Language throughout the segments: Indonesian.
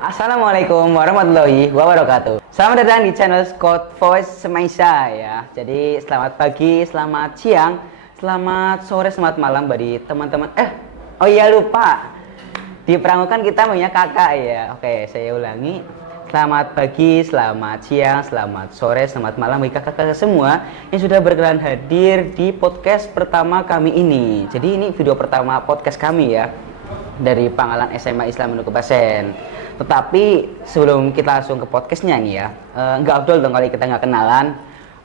Assalamualaikum warahmatullahi wabarakatuh. Selamat datang di channel Scott Voice Semaisa ya. Jadi selamat pagi, selamat siang, selamat sore, selamat malam bagi teman-teman. Oh iya lupa. Di Pramukan kita punya kakak ya. Oke, saya ulangi. Selamat pagi, selamat siang, selamat sore, selamat malam bagi kakak-kakak semua yang sudah berkenan hadir di podcast pertama kami ini. Jadi ini video pertama podcast kami ya, dari Pangkalan SMA Islam Menuku Pasen. Tetapi sebelum kita langsung ke podcastnya nih ya, nggak afdol dong kalau kita nggak kenalan.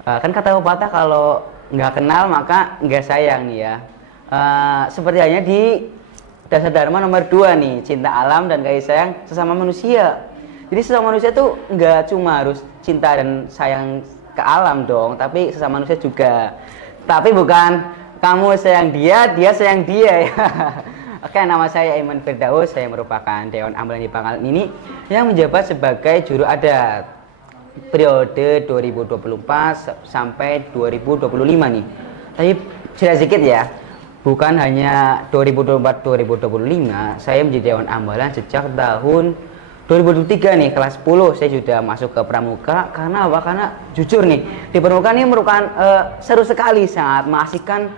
Kan kata pepatah kalau nggak kenal maka nggak sayang nih ya. Seperti halnya di dasar dharma nomor 2 nih, cinta alam dan kasih sayang sesama manusia. Jadi sesama manusia tuh nggak cuma harus cinta dan sayang ke alam dong, tapi sesama manusia juga. Tapi bukan kamu sayang dia, dia sayang dia ya. Oke, nama saya Iman Firdaus, saya merupakan Dewan Ambelan di Pangkalan ini yang menjabat sebagai juru adat periode 2024 sampai 2025 nih. Tapi sedikit ya, bukan hanya 2024-2025, saya menjadi Dewan Ambelan sejak tahun 2023 nih, kelas 10 saya sudah masuk ke Pramuka. Karena apa? Karena jujur nih, di Pramuka ini merupakan seru sekali, sangat mengasihkan,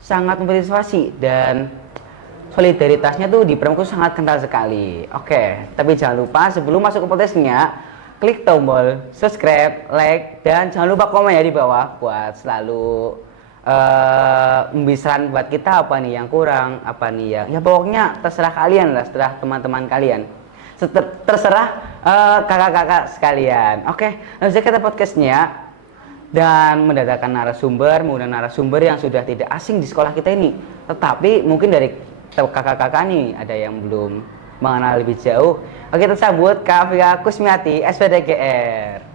sangat memotivasi, dan solidaritasnya tuh di Pramuka sangat kental sekali. Oke, tapi jangan lupa sebelum masuk ke podcastnya, klik tombol subscribe, like, dan jangan lupa komen ya di bawah buat selalu membisaan buat kita apa nih yang kurang, apa nih yang ya pokoknya terserah kalian lah, terserah teman-teman kalian, terserah kakak-kakak sekalian. Oke, langsung kita podcastnya dan menggunakan narasumber yang sudah tidak asing di sekolah kita ini, tetapi mungkin dari kakak-kakak nih ada yang belum mengenal lebih jauh. Oke, kita sambut Kak Fika Kusmiati, SPDGR.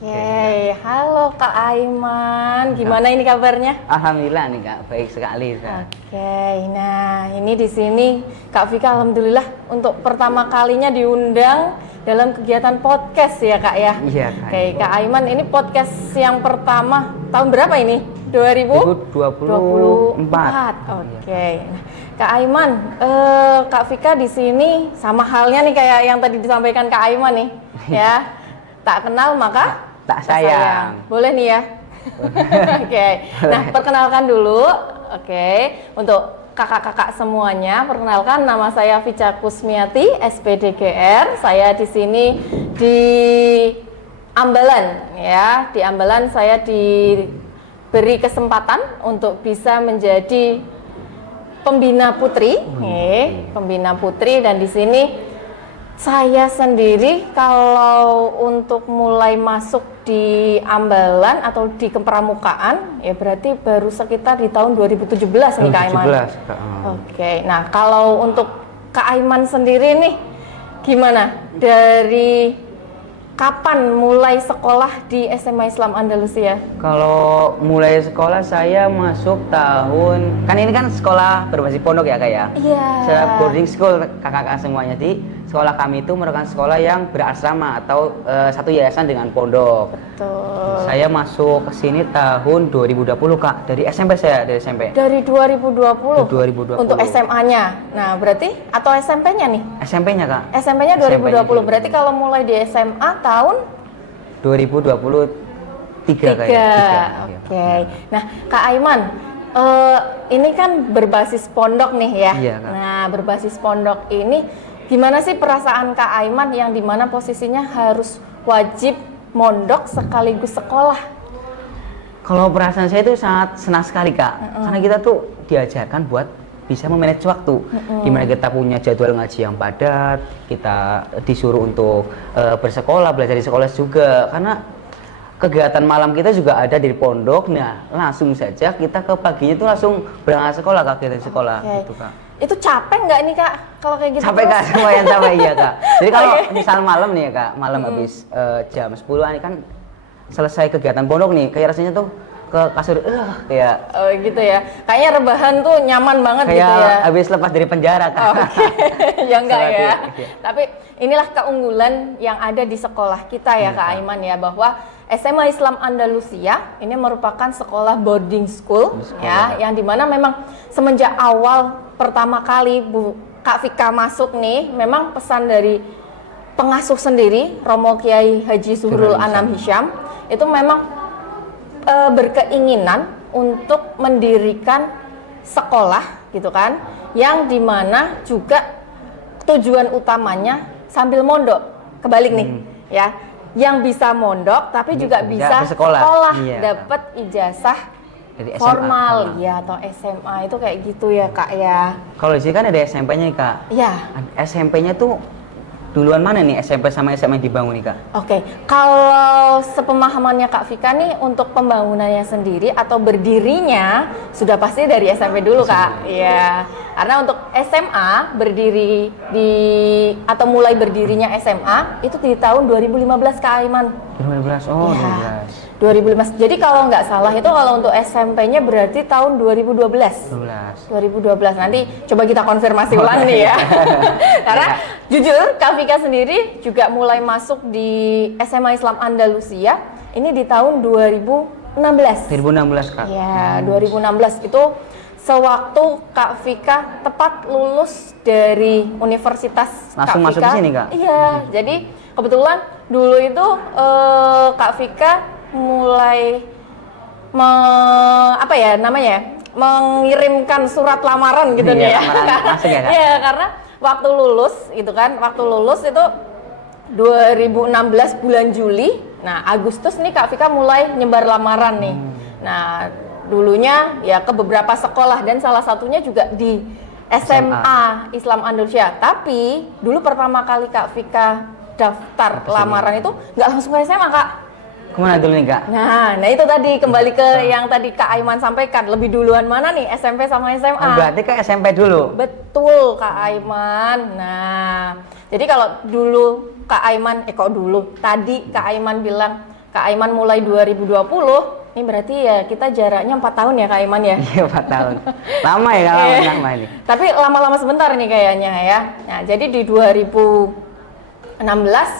Oke, halo Kak Aiman, gimana ini kabarnya? Alhamdulillah nih Kak, baik sekali. Oke, nah ini di sini Kak Fika alhamdulillah untuk pertama kalinya diundang dalam kegiatan podcast ya Kak ya. Iya Kak. Oke, Kak Aiman ini podcast yang pertama tahun berapa ini? 2024. Oke. Nah, Kak Aiman, Kak Fika di sini sama halnya nih kayak yang tadi disampaikan Kak Aiman nih, ya. Tak kenal maka tak sayang. Boleh nih ya. Oke. Nah, perkenalkan dulu. Oke. Untuk kakak-kakak semuanya, perkenalkan nama saya Fika Kusmiati, SPDGR. Saya di sini di Ambalan ya. Di Ambalan saya diberi kesempatan untuk bisa menjadi pembina putri, pembina putri, dan di sini saya sendiri kalau untuk mulai masuk di Ambalan atau di kepramukaan ya berarti baru sekitar di tahun 2017 nih Kak Aiman. Oke, nah kalau untuk Kak Aiman sendiri nih gimana? Dari kapan mulai sekolah di SMA Islam Andalusia? Kalau mulai sekolah saya masuk tahun, kan ini kan sekolah berbasis pondok ya Kak ya? Iya. Saya boarding school kakak-kakak semuanya. Di sekolah kami itu merupakan sekolah yang berasrama atau satu yayasan dengan pondok. Betul. Saya masuk ke sini tahun 2020 Kak, dari SMP saya, dari SMP. Dari 2020? 2020. Untuk SMA-nya. Nah, berarti atau SMP-nya nih? SMP-nya Kak. SMP-nya 2020. SMP-nya. Berarti kalau mulai di SMA tahun 2023 Kak ya. Oke. Nah, Kak Aiman, ini kan berbasis pondok nih ya. Iya, Kak. Nah, berbasis pondok ini gimana sih perasaan Kak Aiman yang dimana posisinya harus wajib mondok sekaligus sekolah? Kalau perasaan saya itu sangat senang sekali Kak, karena kita tuh diajarkan buat bisa memanage waktu. Gimana kita punya jadwal ngaji yang padat, kita disuruh untuk bersekolah, belajar di sekolah juga, karena kegiatan malam kita juga ada di pondok. Nah, langsung saja kita ke paginya tuh langsung berangkat sekolah Kak, kegiatan sekolah gitu Kak. Itu capek nggak nih Kak kalau kayak gitu? Capek Kak, semuanya capek iya Kak. Jadi kalau misal malam nih ya Kak, malam habis jam 10-an ini kan selesai kegiatan pondok nih, kayak rasanya tuh ke kasur kayak gitu ya. Kayaknya rebahan tuh nyaman banget kayak gitu ya. habis lepas dari penjara Kak. Ya enggak ya. Tapi inilah keunggulan yang ada di sekolah kita ya Kak Aiman ya, bahwa SMA Islam Andalusia ini merupakan sekolah boarding school ya, yang dimana memang semenjak awal pertama kali Kak Fika masuk nih, memang pesan dari pengasuh sendiri, Romo Kiai Haji Zuhrul Anam Hisham, itu memang berkeinginan untuk mendirikan sekolah gitu kan, yang dimana juga tujuan utamanya sambil mondok, kebalik nih ya, yang bisa mondok tapi juga bisa sekolah, dapat ijazah dari SMA, formal ya, atau SMA itu kayak gitu ya Kak ya. Kalau di sini kan ada SMP-nya Kak. Iya. SMP-nya tuh duluan mana nih, SMP sama SMA yang dibangun nih Kak? Oke, kalau sepemahamannya Kak Vika nih, untuk pembangunannya sendiri atau berdirinya sudah pasti dari SMP dulu Kak. Iya, karena untuk SMA berdiri atau mulai berdirinya SMA itu di tahun 2015 Kak Aiman. 2015, oh ya. 2015. Jadi kalau nggak salah itu kalau untuk SMP-nya berarti tahun 2012. 2012. Nanti coba kita konfirmasi ulang nih ya. Karena jujur Kak Vika sendiri juga mulai masuk di SMA Islam Andalusia ini di tahun 2016. 2016 Kak. Ya, 2016 itu sewaktu Kak Vika tepat lulus dari Universitas langsung Kak Vika. Masuk ke sini Kak? Iya, jadi kebetulan dulu itu Kak Vika mulai mengirimkan surat lamaran gitu nih ya. Masuk ya Kak? Iya, karena waktu lulus gitu kan, waktu lulus itu 2016 bulan Juli. Nah, Agustus nih Kak Vika mulai nyebar lamaran nih. Nah, dulunya ya ke beberapa sekolah dan salah satunya juga di SMA Islam Andalusia. Tapi dulu pertama kali Kak Vika daftar lamaran itu nggak langsung ke SMA Kak. Kemana dulu nih Kak? Nah itu tadi kembali ke yang tadi Kak Aiman sampaikan, lebih duluan mana nih, SMP sama SMA? Oh, berarti ke SMP dulu? Betul Kak Aiman. Nah jadi kalau dulu Kak Aiman, tadi Kak Aiman bilang Kak Aiman mulai 2020, ini berarti ya kita jaraknya 4 tahun ya Kak Aiman ya? Iya 4 tahun, lama ya Kak, lama ini. Tapi lama-lama sebentar nih kayaknya ya. Nah jadi di 2016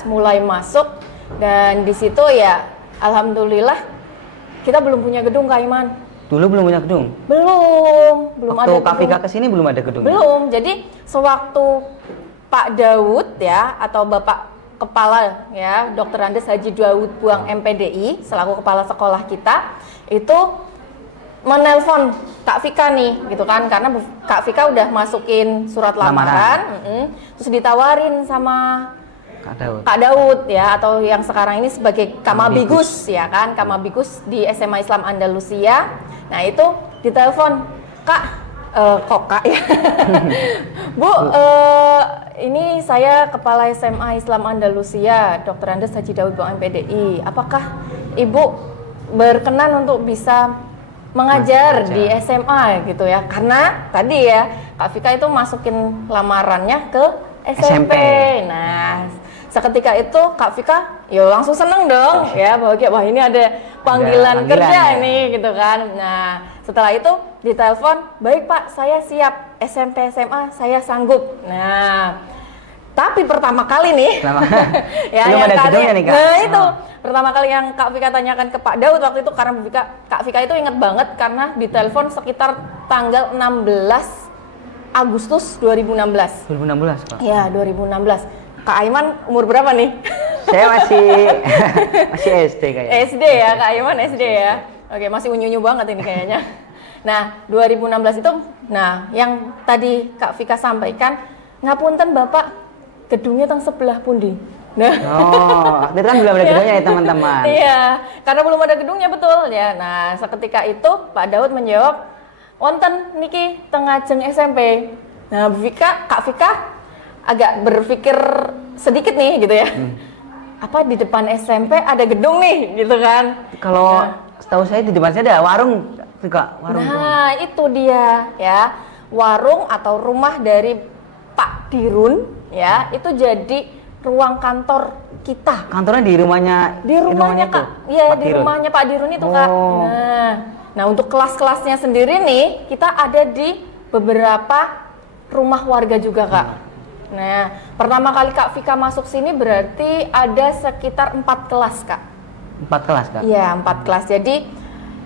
mulai masuk, dan di situ ya alhamdulillah kita belum punya gedung Kak Aiman. Dulu belum punya gedung? Belum waktu ada gedung. Kak Vika kesini belum ada gedung? Belum, jadi sewaktu Pak Daud ya, atau Bapak Kepala ya, Dr. Andes Haji Daud Buang MPDI selaku kepala sekolah kita itu menelpon Kak Vika nih gitu kan, karena Kak Vika udah masukin surat lamaran. Terus ditawarin sama Kak Daud ya, atau yang sekarang ini sebagai Kamabigus ya kan, Kamabigus di SMA Islam Andalusia. Nah itu ditelepon, Kak, kok Kak ya, Bu, ini saya Kepala SMA Islam Andalusia, Dr. Andes Haji Daud Buang MPDI. Apakah Ibu berkenan untuk bisa mengajar di SMA gitu ya? Karena tadi ya Kak Vika itu masukin lamarannya ke SMP. Nah, seketika itu Kak Vika ya langsung seneng dong ya, bahagia, wah ini ada panggilan kerja nih gitu kan. Nah setelah itu ditelepon, baik Pak, saya siap, SMP SMA saya sanggup. Nah tapi pertama kali nih ya, belum ada gedungnya nih Kak. Nah itu pertama kali yang Kak Vika tanyakan ke Pak Daud waktu itu, karena Kak Vika itu ingat banget karena ditelepon sekitar tanggal 16 Agustus 2016. 2016 Kak? Iya 2016. Kak Aiman umur berapa nih? Saya masih SD kayaknya. SD ya, Kak Aiman SD ya. Oke, masih unyu-unyu banget ini kayaknya. Nah, 2016 itu, nah yang tadi Kak Vika sampaikan, ngapunten Bapak, gedungnya teng sebelah pundi. Nah, itu kan belum ada gedungnya ya teman-teman. Iya, karena belum ada gedungnya betul ya. Nah, seketika itu Pak Daud menjawab, wonten niki teng ngajeng SMP. Nah, Kak Vika agak berpikir sedikit nih gitu ya. Apa di depan SMP ada gedung nih gitu kan. Kalau setahu saya di depan saya ada warung juga. Nah itu dia ya, warung atau rumah dari Pak Dirun ya, itu jadi ruang kantor kita. Kantornya di rumahnya? Di rumahnya Kak, iya di rumahnya Pak Dirun itu Kak. Nah untuk kelas-kelasnya sendiri nih kita ada di beberapa rumah warga juga Kak. Nah, pertama kali Kak Vika masuk sini berarti ada sekitar 4 kelas, Kak. 4 kelas, Kak? Iya, 4 kelas. Jadi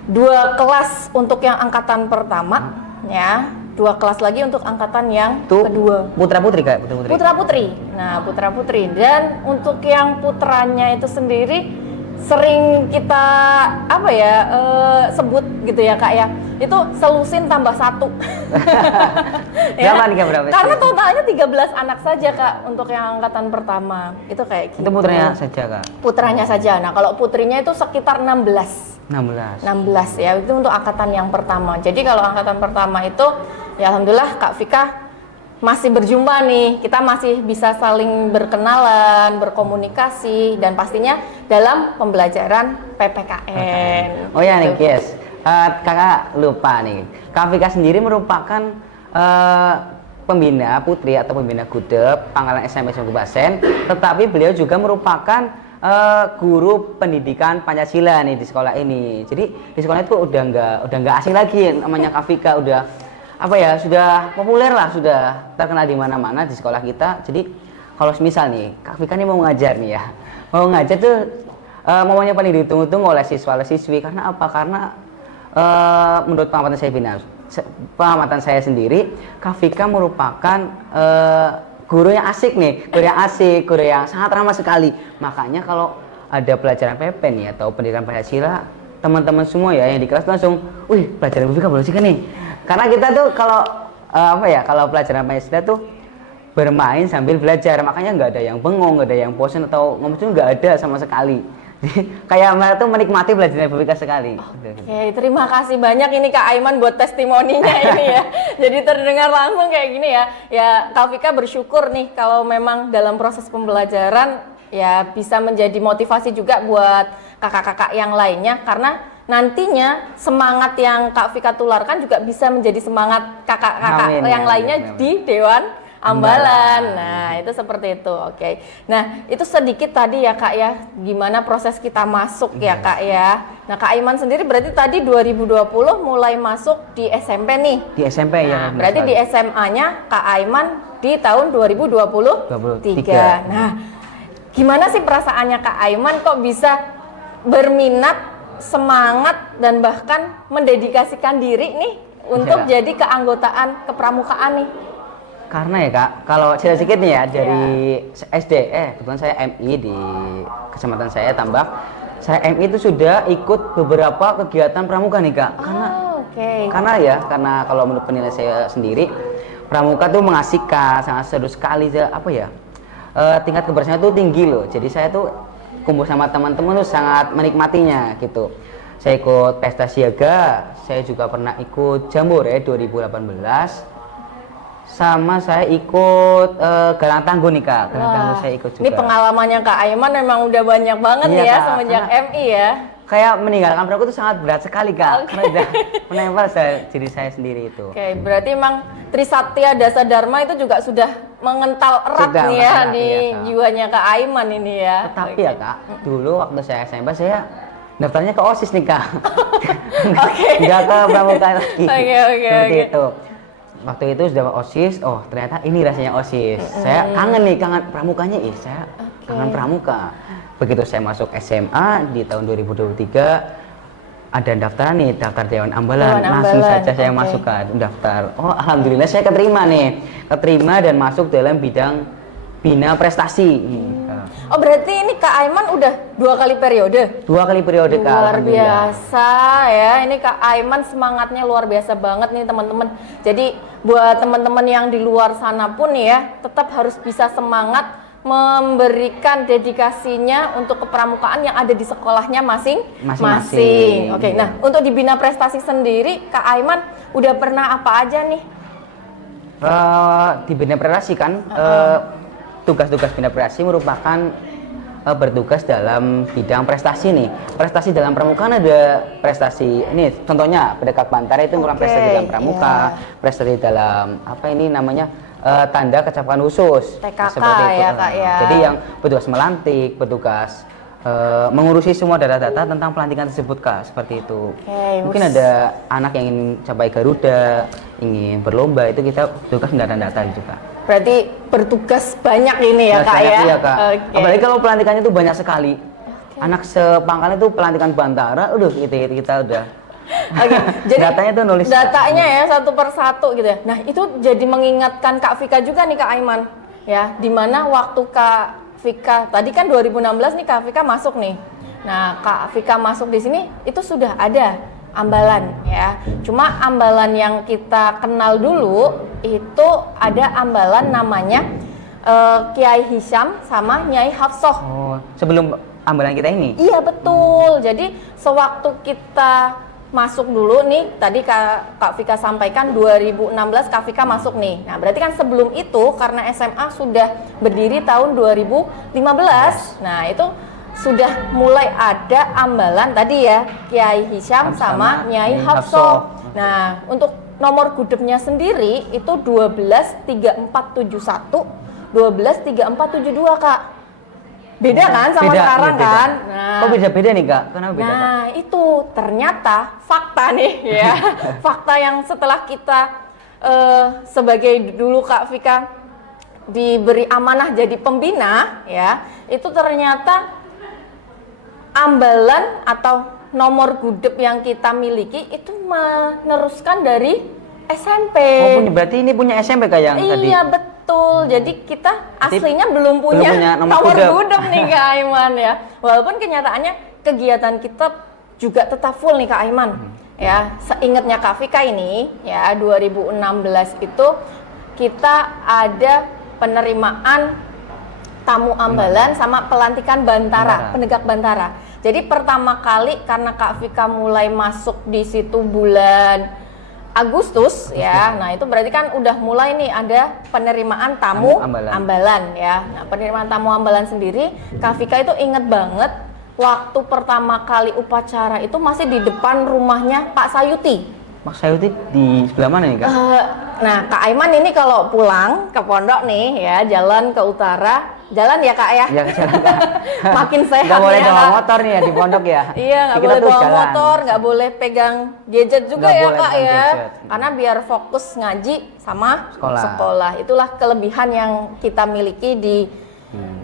2 kelas untuk yang angkatan pertama, ya. 2 kelas lagi untuk angkatan yang Itu kedua. putra putri Kak, putra putri. Putra putri. Nah, putra putri. Dan untuk yang putranya itu sendiri sering kita sebut gitu ya Kak ya. Itu selusin tambah 1. Berapa nih Kak, berapa? Karena totalnya 13 anak saja Kak untuk yang angkatan pertama. Itu kayak gitu. Itu putranya saja Kak. Putranya saja. Nah, kalau putrinya itu sekitar 16. 16 ya, itu untuk angkatan yang pertama. Jadi kalau angkatan pertama itu ya alhamdulillah Kak Vika masih berjumpa nih. Kita masih bisa saling berkenalan, berkomunikasi, dan pastinya dalam pembelajaran PPKN. Oh ya nih Gitu. guys, kakak lupa nih, Kak Vika sendiri merupakan pembina putri atau pembina Gudep Pangkalan SMP Sungguh Basen, tetapi beliau juga merupakan guru pendidikan Pancasila nih di sekolah ini. Jadi di sekolah itu udah nggak asing lagi namanya Kak Vika, udah sudah populer lah, sudah terkenal di mana-mana di sekolah kita. Jadi kalau misal nih Kak Vika nih mau ngajar nih ya, mau ngajar tuh momennya paling ditunggu-tunggu oleh siswa-siswi. Karena apa? Karena menurut pengamatan saya sendiri, Kak Vika merupakan guru yang asik nih, guru yang sangat ramah sekali. Makanya kalau ada pelajaran PP nih atau pendidikan Pancasila, teman-teman semua ya yang di kelas langsung, wih pelajaran Kak Vika boleh sih kan nih. Karena kita tuh kalau kalau pelajaran Pancasila tuh bermain sambil belajar, makanya nggak ada yang bengong, nggak ada yang bosan atau ngomong tuh nggak ada sama sekali. Kayak mereka tuh menikmati belajar Kak Vika sekali. Oke, terima kasih banyak ini Kak Aiman buat testimoninya ini ya. Jadi terdengar langsung kayak gini ya. Ya Kak Vika bersyukur nih kalau memang dalam proses pembelajaran ya bisa menjadi motivasi juga buat kakak-kakak yang lainnya, karena nantinya semangat yang Kak Vika tularkan juga bisa menjadi semangat kakak-kakak yang lainnya di Dewan Ambalan. Nah, itu seperti itu. Oke. Nah, itu sedikit tadi ya Kak ya, gimana proses kita masuk ya Kak ya. Nah, Kak Aiman sendiri berarti tadi 2020 mulai masuk di SMP nih. Di SMP ya. Berarti di SMA-nya Kak Aiman di tahun 2023. Nah, gimana sih perasaannya Kak Aiman kok bisa berminat, semangat, dan bahkan mendedikasikan diri nih untuk jadi keanggotaan kepramukaan nih? Karena ya Kak, kalau cerita sedikit nih ya, dari SD, kebetulan saya MI di kecamatan saya Tambak. Saya MI itu sudah ikut beberapa kegiatan pramuka nih Kak. Karena kalau menurut penilaian saya sendiri, pramuka tuh mengasihkan, sangat seru sekali. Tingkat kebersihannya tuh tinggi loh. Jadi saya tuh kumpul sama teman-teman tuh sangat menikmatinya gitu. Saya ikut pesta siaga, saya juga pernah ikut Jambore 2018. Sama saya ikut Galang Tangguh nih Kak. Galang Tangguh saya ikut juga. Ini pengalamannya Kak Aiman memang udah banyak banget iya, ya Kak, semenjak MI ya. Kayak meninggalkan pramuka itu sangat berat sekali Kak. Karena udah menempel diri saya sendiri itu. Oke, berarti emang Trisatya Dasa Dharma itu juga sudah mengental erat nih ya di jiwanya Kak Aiman ini ya. Tetapi ya Kak, dulu waktu saya SMP saya daftarnya ke OSIS nih Kak. Nggak ke pramuka lagi. Seperti itu. Waktu itu sudah OSIS, oh ternyata ini rasanya OSIS. Saya kangen pramukanya, saya kangen pramuka. Begitu saya masuk SMA di tahun 2023, ada daftaran nih, daftar Dewan Ambalan. Langsung saja saya masukkan daftar. Oh alhamdulillah saya keterima dan masuk dalam bidang bina prestasi. Oh berarti ini Kak Aiman udah 2 kali periode? 2 kali periode Kak. Luar biasa ya, ini Kak Aiman semangatnya luar biasa banget nih teman-teman. Jadi buat teman-teman yang di luar sana pun ya, tetap harus bisa semangat memberikan dedikasinya untuk kepramukaan yang ada di sekolahnya masing-masing. Oke, nah untuk di bina prestasi sendiri Kak Aiman udah pernah apa aja nih? Di bina prestasi kan tugas-tugas bina prestasi merupakan bertugas dalam bidang prestasi nih. Prestasi dalam pramukaan ada prestasi ini contohnya Pedekak Bantara itu merupakan prestasi dalam pramuka, prestasi dalam tanda kecapaian khusus TKK seperti itu. ya Kak ya. Jadi yang bertugas melantik, bertugas mengurusi semua data-data tentang pelantikan tersebut Kak, seperti itu. Mungkin ada anak yang ingin capai Garuda, ingin berlomba, itu kita tugas data-data juga. Berarti bertugas banyak ini ya Kak ya? Iya Kak. Apalagi kalau pelantikannya itu banyak sekali. Anak sepangkalnya itu pelantikan Bantara, kita udah Oke, jadi datanya tuh nulis datanya ya satu per satu gitu ya. Nah itu jadi mengingatkan Kak Vika juga nih Kak Aiman ya, dimana waktu Kak Vika tadi kan 2016 nih Kak Vika masuk nih. Nah Kak Vika masuk di sini itu sudah ada ambalan ya. Cuma ambalan yang kita kenal dulu itu ada ambalan namanya Kiai Hisham sama Nyai Hafsoh. Oh, sebelum ambalan kita ini? Iya betul. Jadi sewaktu kita masuk dulu nih, tadi Kak Vika sampaikan 2016 Kak Vika masuk nih. Nah berarti kan sebelum itu karena SMA sudah berdiri tahun 2015. Nah itu sudah mulai ada ambalan tadi ya Kiai Hisham sama Nyai Hafsoh. Nah untuk nomor gudegnya sendiri itu 123471 123472 Kak. Beda kan sama beda, sekarang iya, beda. kan? Nah, kok beda-beda nih Kak? Kenapa beda Kak? Nah itu ternyata fakta nih ya. Fakta yang setelah kita sebagai dulu Kak Vika diberi amanah jadi pembina ya, itu ternyata ambalan atau nomor gudeg yang kita miliki itu meneruskan dari SMP. Oh, berarti ini punya SMP Kak yang tadi? Iya betul. Jadi kita aslinya belum punya nomor gudeg nih Kak Aiman ya. Walaupun kenyataannya kegiatan kita juga tetap full nih Kak Aiman. Ya, seingatnya Kak Vika ini ya 2016 itu kita ada penerimaan tamu ambalan sama pelantikan bantara, penegak bantara. Jadi pertama kali karena Kak Vika mulai masuk di situ bulan Agustus ya, nah itu berarti kan udah mulai nih ada penerimaan tamu ambalan ya. Nah penerimaan tamu ambalan sendiri, Kak Vika itu inget banget waktu pertama kali upacara itu masih di depan rumahnya Pak Sayuti. Pak Sayuti di sebelah mana nih Kak? Nah Kak Aiman ini kalau pulang ke pondok nih ya, jalan ke utara, jalan ya Kak ya? Ya jalan Kak. Makin sehat nggak boleh ya, bawa motor nih ya di pondok ya? Iya nggak boleh bawa motor, nggak boleh pegang gadget juga nggak ya boleh Kak ya? gadget. Karena biar fokus ngaji sama sekolah. Itulah kelebihan yang kita miliki di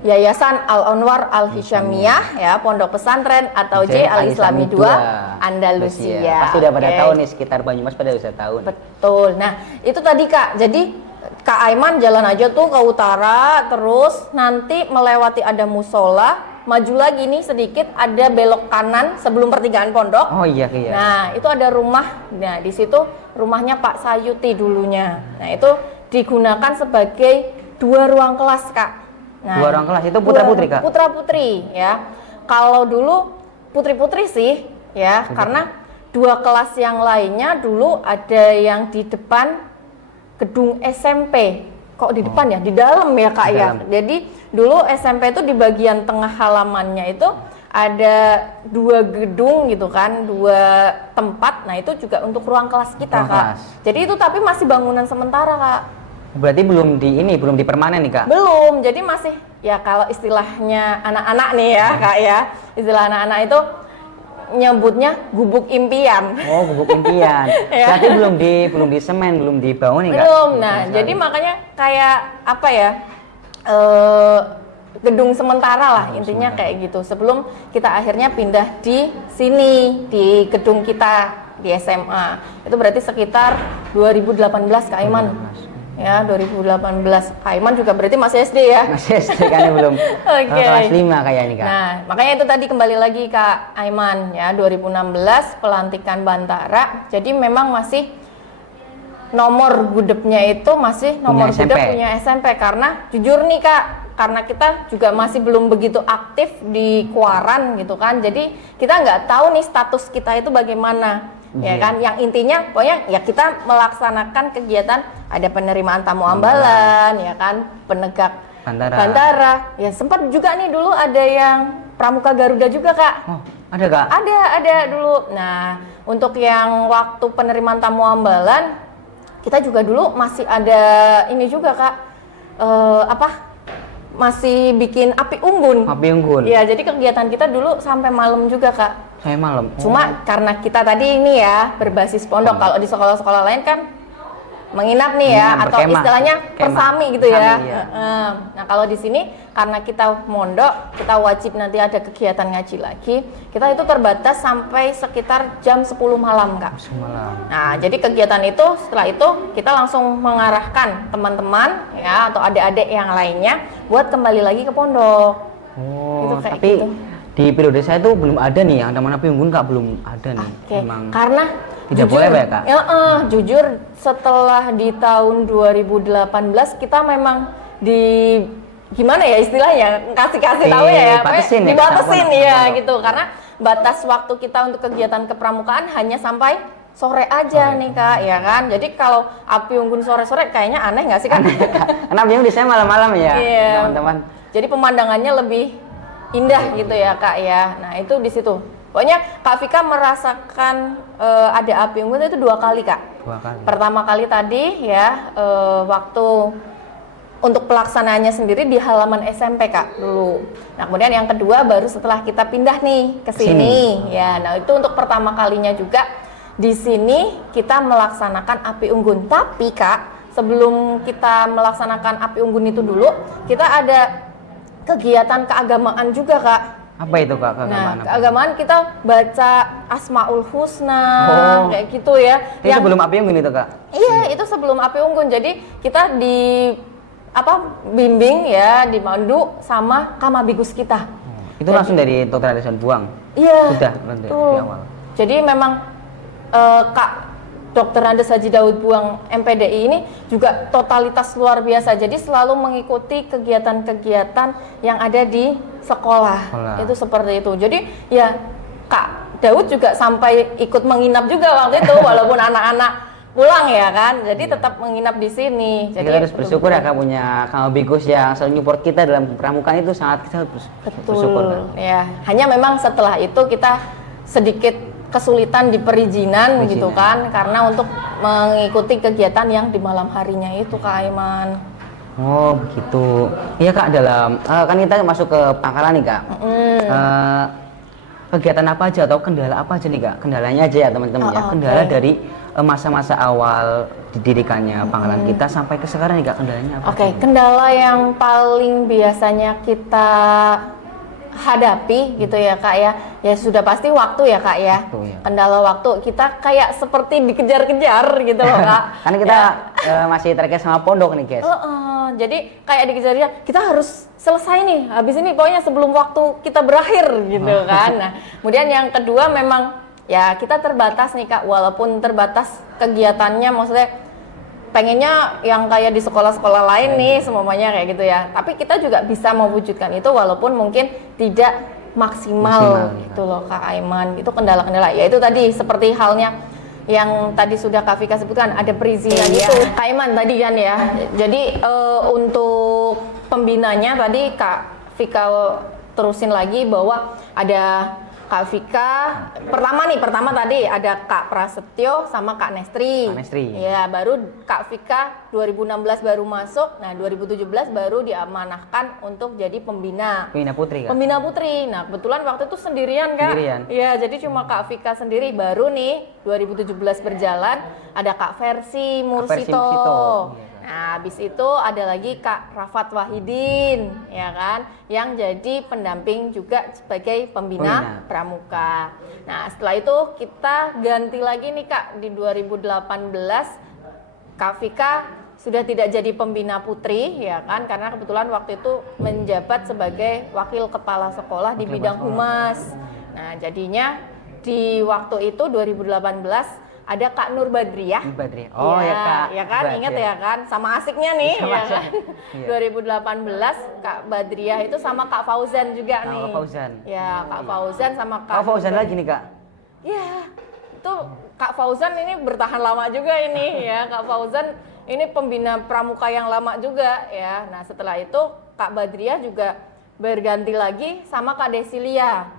Yayasan Al-Anwar Al-Hisyamiyah ya, Pondok Pesantren atau J Al-Islami 2 Andalusia. Pasti udah pada tahu nih, sekitar Banyumas pada udah tahu. Betul. Nah, itu tadi Kak. Jadi Kak Aiman jalan aja tuh ke utara, terus nanti melewati ada musola, maju lagi nih sedikit ada belok kanan sebelum pertigaan pondok. Oh iya iya. Nah, itu ada rumah. Nah, di situ rumahnya Pak Sayuti dulunya. Nah, itu digunakan sebagai 2 ruang kelas, Kak. Nah, 2 ruang kelas itu putra-putri Kak? Putra-putri ya. Kalau dulu putri-putri sih ya, karena 2 kelas yang lainnya dulu ada yang di depan gedung SMP. Kok di depan ya? Di dalam ya Kak ya. Jadi dulu SMP itu di bagian tengah halamannya itu ada 2 gedung gitu kan, 2 tempat. Nah itu juga untuk ruang kelas kita Kak. Jadi itu tapi masih bangunan sementara Kak. Berarti belum dipermanen nih Kak? Belum, jadi masih ya kalau istilahnya anak-anak nih ya Kak ya. Istilah anak-anak itu nyebutnya gubuk impian. Oh, gubuk impian. Ya. Berarti belum di semen, belum dibangun nih Kak? Belum. Nah, jadi makanya kayak apa ya? Gedung sementara lah intinya kayak gitu. Sebelum kita akhirnya pindah di sini di gedung kita di SMA. Itu berarti sekitar 2018 Kak Aiman. Ya, 2018. Kak Aiman juga berarti masih SD ya? Masih SD kan belum. Kelas 5 kayak ini Kak. Nah, makanya itu tadi kembali lagi Kak Aiman ya, 2016 pelantikan bantara. Jadi memang masih nomor gudegnya itu masih nomor gudeg punya SMP karena jujur nih Kak, karena kita juga masih belum begitu aktif di Kuaran gitu kan. Jadi kita nggak tahu nih status kita itu bagaimana. Ya kan, yang intinya pokoknya ya kita melaksanakan kegiatan ada penerimaan tamu ambalan ya kan, penegak bantara. Ya sempat juga nih dulu ada yang pramuka Garuda juga Kak. Oh, ada Kak? Ada dulu. Nah, untuk yang waktu penerimaan tamu ambalan kita juga dulu masih ada ini juga Kak. Masih bikin api unggun. Api unggun. Ya, jadi kegiatan kita dulu sampai malam juga Kak. Sampai malam. Cuma karena kita tadi ini ya berbasis pondok. Kalau di sekolah-sekolah lain kan menginap nih ya, Menginap, atau berkemah. istilahnya Kemah. persami gitu ya. Persami, iya. Nah kalau di sini karena kita mondok, kita wajib nanti ada kegiatan ngaji lagi. Kita itu terbatas sampai sekitar jam 10 malam Kak. Semalam. Nah jadi kegiatan itu setelah itu kita langsung mengarahkan teman-teman ya atau adik-adik yang lainnya buat kembali lagi ke pondok. Oh, Gitu, kayak tapi gitu. di periode saya tuh belum ada nih yang Taman Api Unggun, Kak, belum ada nih. Oke, Emang karena tidak boleh, Pak, ya, Kak? Jujur setelah di tahun 2018 kita memang gimana ya istilahnya kasih tahu ya, Dibatasin ya, dibatasin sama ya pondok. gitu karena batas waktu kita untuk kegiatan kepramukaan hanya sampai sore aja nih Kak, ya kan. Jadi kalau api unggun sore-sore kayaknya aneh nggak sih Kak? Karena Api Unggun biasanya malam-malam ya, Iya. teman-teman. Jadi pemandangannya lebih indah gitu ya Kak ya. Nah itu di situ. Pokoknya Kak Vika merasakan ada api unggun itu 2 kali Kak. 2 kali. Pertama kali tadi ya waktu untuk pelaksanaannya sendiri di halaman SMP Kak dulu. Nah kemudian yang kedua baru setelah kita pindah nih ke sini. Ya, nah itu untuk pertama kalinya juga di sini kita melaksanakan api unggun. Tapi Kak sebelum kita melaksanakan api unggun itu dulu kita ada kegiatan keagamaan juga Kak. Apa itu, Kak, keagamaan? Nah, apa? keagamaan kita baca Asmaul Husna kayak gitu ya. Itu sebelum Api Unggun itu, Kak? Iya, itu sebelum Api Unggun. Jadi kita bimbing ya, dimandu sama kamabigus kita. Itu langsung dari Dr. Adeson Buang? Iya. Sudah di awal. Jadi memang Kak Dr. Andes Haji Daud Buang MPDI ini juga totalitas luar biasa. Jadi selalu mengikuti kegiatan-kegiatan yang ada di sekolah. Itu seperti itu. Jadi ya Kak Daud juga sampai ikut menginap juga waktu itu walaupun anak-anak pulang ya kan. Jadi tetap menginap di sini. Jadi kita harus bersyukur ya Kak punya Kang Bigus yang selalu support kita dalam pramukaan itu, sangat kita bersyukur kan. Ya, hanya memang setelah itu kita sedikit kesulitan di perizinan gitu kan karena untuk mengikuti kegiatan yang di malam harinya itu Kak Aiman. Oh begitu. Iya Kak, dalam kan kita masuk ke Pangkalan nih Kak. Kegiatan apa aja atau kendala apa aja nih Kak? Kendalanya aja ya teman-teman ya. Kendala dari masa-masa awal didirikannya Pangkalan kita sampai ke sekarang nih Kak, kendalanya apa? Oke, kendala yang paling biasanya kita hadapi gitu ya Kak ya. Ya sudah pasti waktu ya Kak ya. Kendala waktu kita kayak seperti dikejar-kejar gitu loh Kak. Kan kita masih terkait sama pondok nih guys. Jadi kayak dikejar-kejar, kita harus selesai nih habis ini pokoknya sebelum waktu kita berakhir gitu kan. Nah kemudian yang kedua memang ya kita terbatas nih Kak, walaupun terbatas kegiatannya, maksudnya pengennya yang kayak di sekolah-sekolah lain nih semuanya kayak gitu ya, tapi kita juga bisa mewujudkan itu walaupun mungkin tidak maksimal gitu loh Kak Aiman. Itu kendala-kendala ya itu tadi seperti halnya yang tadi sudah Kak Vika sebutkan, ada perizinan itu Kak Aiman tadi kan ya. Jadi untuk pembinanya tadi Kak Vika terusin lagi bahwa ada Kak Vika, pertama tadi ada Kak Prasetyo sama Kak Nestri. Ya, baru Kak Vika 2016 baru masuk. Nah, 2017 baru diamanahkan untuk jadi pembina. Pembina putri Kak. Pembina putri. Nah, kebetulan waktu itu sendirian Kak. Iya, jadi cuma Kak Vika sendiri. Baru nih 2017 berjalan ada Kak Versi Mursito. Nah, habis itu ada lagi Kak Rafat Wahidin, ya kan, yang jadi pendamping juga sebagai pembina pramuka. Nah, setelah itu kita ganti lagi nih Kak, di 2018 Kak Vika sudah tidak jadi pembina putri, ya kan, karena kebetulan waktu itu menjabat sebagai wakil kepala sekolah di bidang humas. Nah, jadinya di waktu itu 2018 ada Kak Nur Badriah. Oh ya Kak. Ya kan, ingat ya kan, sama asiknya nih. Sama ya kan? 2018 Kak Badriah itu sama Kak Fauzan juga nih. Kak Fauzan. Ya, Kak Fauzan sama Kak. Kak Fauzan lagi nih Kak. Ya, itu Kak Fauzan ini bertahan lama juga ini ya. Kak Fauzan ini pembina pramuka yang lama juga ya. Nah, setelah itu Kak Badriah juga berganti lagi sama Kak Desilia.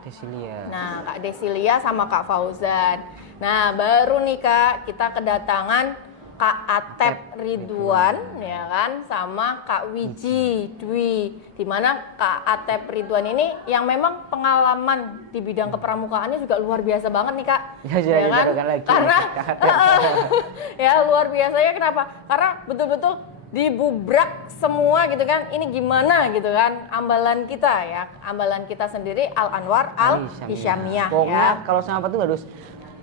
Nah, Kak Desilia sama Kak Fauzan. Nah, baru nih Kak, kita kedatangan Kak Atep Ridwan ya kan, sama Kak Wiji Dwi, dimana Kak Atep Ridwan ini yang memang pengalaman di bidang kepramukaannya juga luar biasa banget nih Kak. Ya, kan? lagi. Karena ya luar biasanya kenapa? Karena betul-betul dibubrak semua gitu kan, ini gimana gitu kan ambalan kita ya, ambalan kita sendiri Al Anwar Al Hisyamiyah pokoknya ya. kalau sama apa tuh harus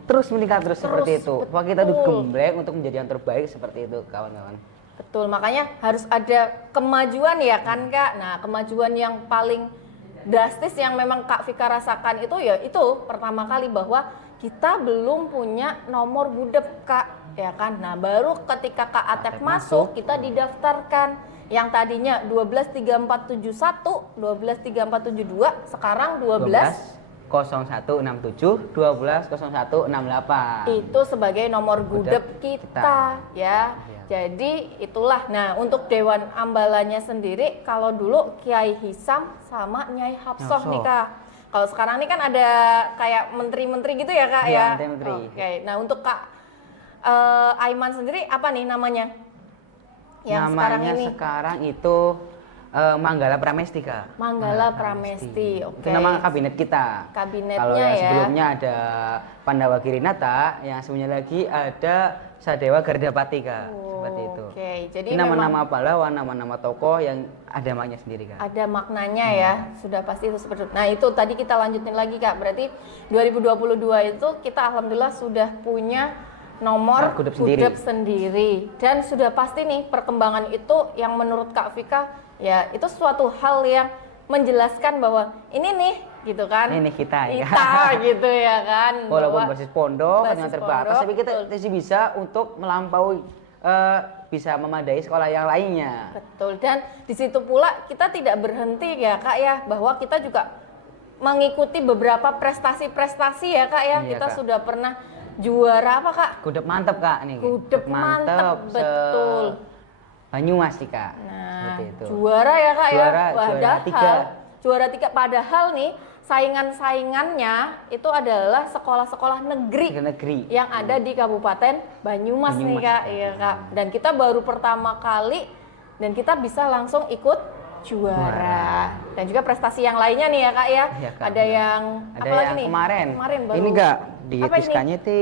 terus meningkat terus seperti itu. Wah, kita tuh betul. gembleng untuk menjadi yang terbaik seperti itu kawan-kawan. Betul, makanya harus ada kemajuan ya kan Kak. Nah, kemajuan yang paling drastis yang memang Kak Vika rasakan itu ya itu pertama kali bahwa kita belum punya nomor gudeg Kak, ya kan. Nah, baru ketika Kak Atep masuk kita didaftarkan yang tadinya 123471, 123472, sekarang 0167 120168. itu sebagai nomor gudeg kita ya. Jadi itulah. Nah, untuk Dewan Ambalannya sendiri kalau dulu Kiai Hisam sama Nyai Hafsah nih Kak. Kalau sekarang ini kan ada kayak menteri-menteri gitu ya Kak ya. Menteri-menteri. Oke. Nah, untuk Kak Aiman sendiri apa nih namanya? Yang Namanya sekarang itu Manggala Pramesti Kak. Manggala Pramesti. Oke. Itu nama kabinet kita. Kabinetnya kalau yang ya. sebelumnya ada Pandawa Girinata, yang sebelumnya lagi ada Sadewa Gardapati Kak. Seperti itu. Oke. Jadi ini nama-nama pahlawan, nama-nama tokoh yang ada maknanya sendiri Kak. ada maknanya ya, sudah pasti itu seperti itu. Nah, itu tadi kita lanjutin lagi Kak. Berarti 2022 itu kita alhamdulillah sudah punya nomor gudeg sendiri. Dan sudah pasti nih perkembangan itu yang menurut Kak Vika ya itu suatu hal yang menjelaskan bahwa ini nih gitu kan. Ini kita ya. Gitu ya kan. Walaupun basis pondok yang terbatas, tapi kita betul. masih bisa untuk melampaui bisa memadai sekolah yang lainnya. Betul, dan di situ pula kita tidak berhenti ya Kak ya, bahwa kita juga mengikuti beberapa prestasi-prestasi ya Kak ya. Iya, Kita Kak. sudah pernah juara apa Kak? Gudeg mantep Kak nih. Gudeg mantep, betul. Banyumas sih Kak. Nah, seperti itu. juara ya Kak ya. Juara 3. Juara 3 padahal nih saingan-saingannya itu adalah sekolah-sekolah negeri yang ada di Kabupaten Banyumas nih Kak, iya Kak. Dan kita baru pertama kali dan kita bisa langsung ikut juara. Dan juga prestasi yang lainnya nih ya Kak ya. Iya, Kak. Ada yang ada apa lagi yang nih? kemarin baru. ini Kak di Apa ini? Tiskanya itu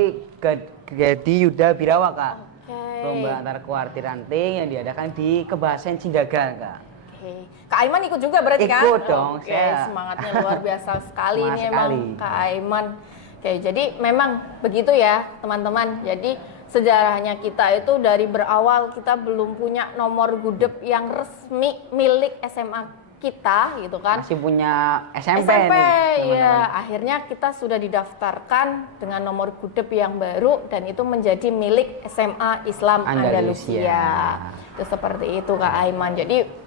Gedi Yuda Birawa Kak. Oke. Lomba antar kuartir ranting yang diadakan di Kebasen Cindaga Kak. Oke. Kak Aiman ikut juga berarti kan? Ikut dong, Oke, saya. semangatnya luar biasa sekali Semangat nih emang sekali. Kak Aiman. Oke, jadi memang begitu ya teman-teman. Jadi sejarahnya kita itu dari berawal kita belum punya nomor gudeg yang resmi milik SMA kita gitu kan. Masih punya SMP SMP nih, ya, akhirnya kita sudah didaftarkan dengan nomor gudeg yang baru dan itu menjadi milik SMA Islam Andalusia. Itu seperti itu Kak Aiman. Jadi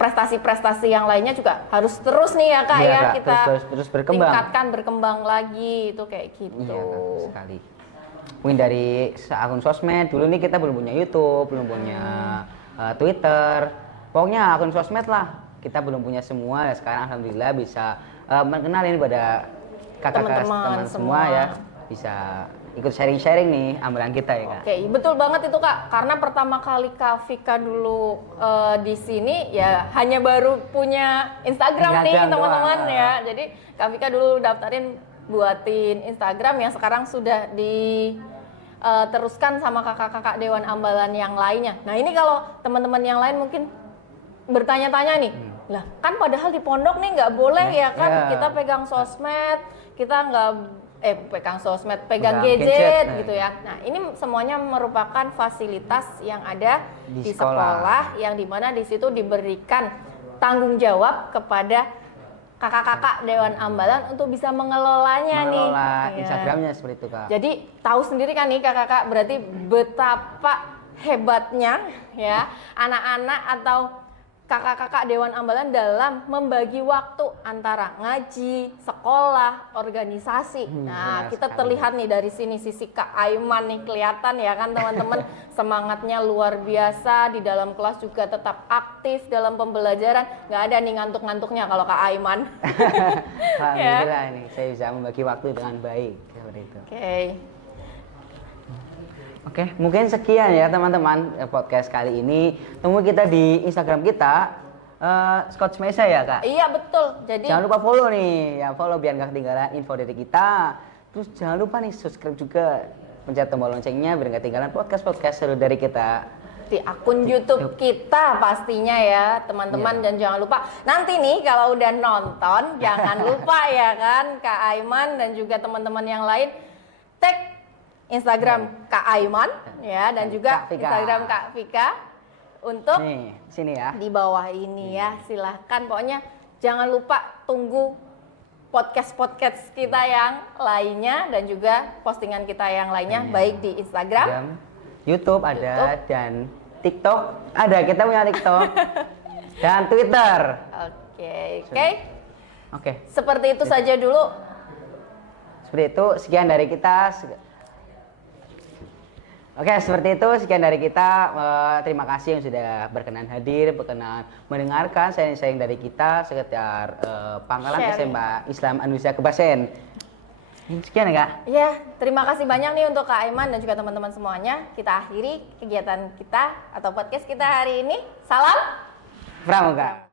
prestasi-prestasi yang lainnya juga harus terus nih ya Kak Iya, ya, Kak. kita terus berkembang. tingkatkan, berkembang lagi itu kayak gitu. Iya Kak, betul sekali. Mungkin dari akun sosmed dulu nih kita belum punya YouTube, belum punya Twitter. Pokoknya akun sosmed lah kita belum punya semua. Sekarang alhamdulillah bisa mengenalin pada kakak-kakak teman semua ya, bisa ikut sharing-sharing nih amalan kita ya Kak. Oke, betul banget itu Kak. Karena pertama kali Kak Vika dulu di sini ya hanya baru punya Instagram nih teman-teman ya. Jadi Kak Vika dulu daftarin buatin Instagram yang sekarang sudah diteruskan sama kakak-kakak Dewan Ambalan yang lainnya. Nah ini kalau teman-teman yang lain mungkin bertanya-tanya nih, lah kan padahal di pondok nih nggak boleh ya kan kita pegang sosmed, kita nggak pegang gadget gitu ya. Nah ini semuanya merupakan fasilitas yang ada di sekolah yang dimana di situ diberikan tanggung jawab kepada kakak-kakak Dewan Ambalan untuk bisa mengelolanya nih. Instagramnya seperti itu Kak. Jadi tahu sendiri kan nih kakak-kakak berarti betapa hebatnya ya anak-anak atau kakak-kakak Dewan Ambalan dalam membagi waktu antara ngaji, sekolah, organisasi. Nah, kita terlihat nih dari sini sisi Kak Aiman nih kelihatan ya kan teman-teman semangatnya luar biasa di dalam kelas juga tetap aktif dalam pembelajaran. Nggak ada nih ngantuk-ngantuknya kalau Kak Aiman. Alhamdulillah nih saya bisa membagi waktu dengan baik seperti itu. Oke. Oke, mungkin sekian ya teman-teman podcast kali ini. Tunggu kita di Instagram kita, Scott Mesa ya kak. Iya betul. Jadi Jangan lupa follow nih, ya follow biar nggak ketinggalan info dari kita. Terus jangan lupa nih subscribe juga, pencet tombol loncengnya biar nggak ketinggalan podcast seru dari kita. di akun YouTube kita pastinya ya teman-teman. Dan jangan lupa nanti nih kalau udah nonton jangan lupa ya kan Kak Aiman dan juga teman-teman yang lain tag Instagram Kak Aiman ya dan juga Kak Vika. Instagram Kak Vika untuk Nih, sini ya. di bawah ini ya. Silahkan pokoknya jangan lupa tunggu podcast kita yang lainnya dan juga postingan kita yang lainnya baik di Instagram, YouTube ada dan TikTok ada, kita punya TikTok dan Twitter. Oke. Seperti itu saja dulu. Seperti itu sekian dari kita. Oke, seperti itu sekian dari kita. Terima kasih yang sudah berkenan hadir, berkenan mendengarkan sharing-sharing dari kita sekitar Pangkalan SMA Islam Anusia Kebasen. Sekian ya kak. Ya, terima kasih banyak nih untuk Kak Aiman dan juga teman-teman semuanya. Kita akhiri kegiatan kita atau podcast kita hari ini. Salam Pramuka.